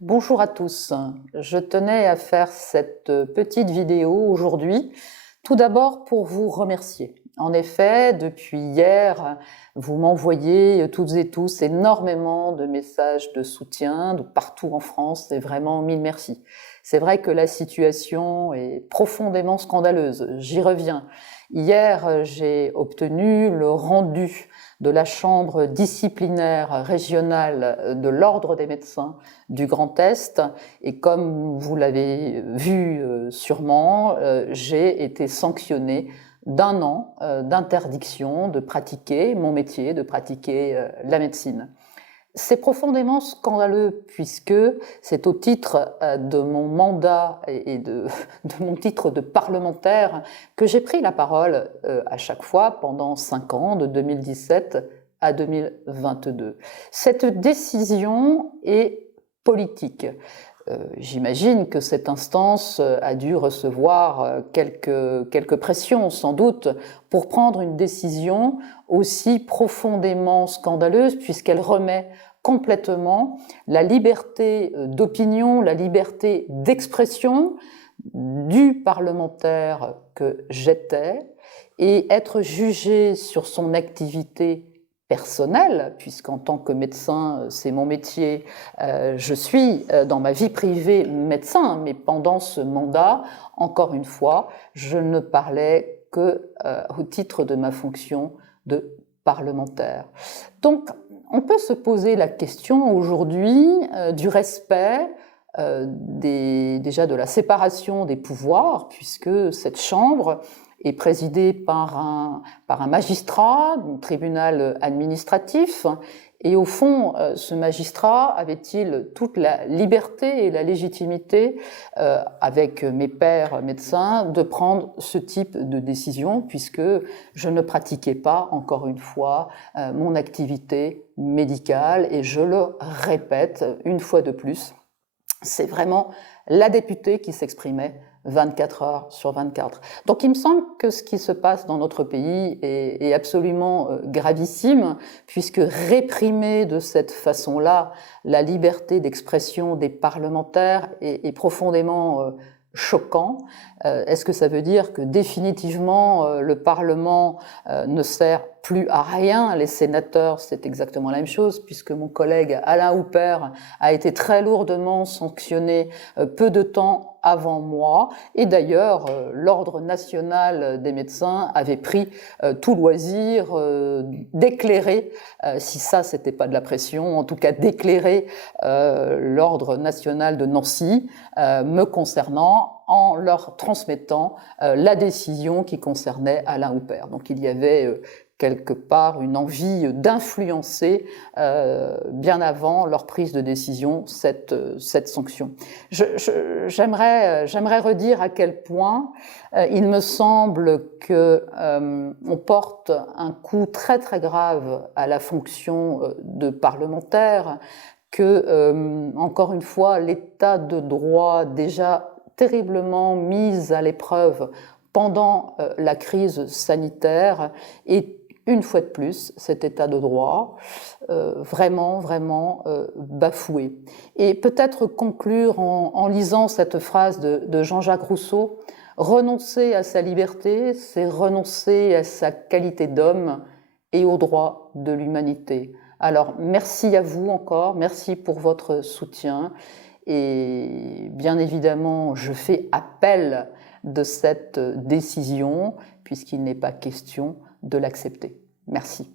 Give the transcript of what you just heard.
Bonjour à tous, je tenais à faire cette petite vidéo aujourd'hui, tout d'abord pour vous remercier. En effet, depuis hier, vous m'envoyez toutes et tous énormément de messages de soutien de partout en France, et vraiment mille merci. C'est vrai que la situation est profondément scandaleuse, j'y reviens. Hier, j'ai obtenu le rendu de la chambre disciplinaire régionale de l'Ordre des médecins du Grand Est, et comme vous l'avez vu sûrement, j'ai été sanctionnée d'1 an d'interdiction de pratiquer mon métier, de pratiquer la médecine. C'est profondément scandaleux puisque c'est au titre de mon mandat et de mon titre de parlementaire que j'ai pris la parole à chaque fois pendant 5 ans, de 2017 à 2022. Cette décision est politique. J'imagine que cette instance a dû recevoir quelques pressions, sans doute, pour prendre une décision aussi profondément scandaleuse, puisqu'elle remet complètement la liberté d'opinion, la liberté d'expression du parlementaire que j'étais, et être jugé sur son activité personnelle, puisqu'en tant que médecin, c'est mon métier, je suis dans ma vie privée médecin, mais pendant ce mandat, encore une fois, je ne parlais que au titre de ma fonction de parlementaire. Donc, on peut se poser la question aujourd'hui du respect déjà de la séparation des pouvoirs, puisque cette chambre est présidée par un magistrat du tribunal administratif, et au fond, ce magistrat avait-il toute la liberté et la légitimité, avec mes pairs médecins, de prendre ce type de décision, puisque je ne pratiquais pas, encore une fois, mon activité médicale, et je le répète une fois de plus, c'est vraiment la députée qui s'exprimait 24 heures sur 24. Donc il me semble que ce qui se passe dans notre pays est absolument gravissime, puisque réprimer de cette façon-là la liberté d'expression des parlementaires est profondément choquant. Est-ce que ça veut dire que définitivement le Parlement ne sert plus à rien? Les sénateurs, c'est exactement la même chose, puisque mon collègue Alain Houpert a été très lourdement sanctionné peu de temps avant moi, et d'ailleurs l'Ordre national des médecins avait pris tout loisir d'éclairer, si ça c'était pas de la pression, en tout cas d'éclairer l'Ordre national de Nancy me concernant, en leur transmettant la décision qui concernait Alain Houpert. Donc il y avait quelque part une envie d'influencer bien avant leur prise de décision cette sanction. J'aimerais redire à quel point il me semble que on porte un coup très très grave à la fonction de parlementaire, que encore une fois l'état de droit déjà terriblement mis à l'épreuve pendant la crise sanitaire est une fois de plus cet état de droit vraiment bafoué. Et peut-être conclure en lisant cette phrase de Jean-Jacques Rousseau: renoncer à sa liberté, c'est renoncer à sa qualité d'homme et aux droits de l'humanité. Alors merci à vous encore, merci pour votre soutien. Et bien évidemment, je fais appel de cette décision, puisqu'il n'est pas question de l'accepter. Merci.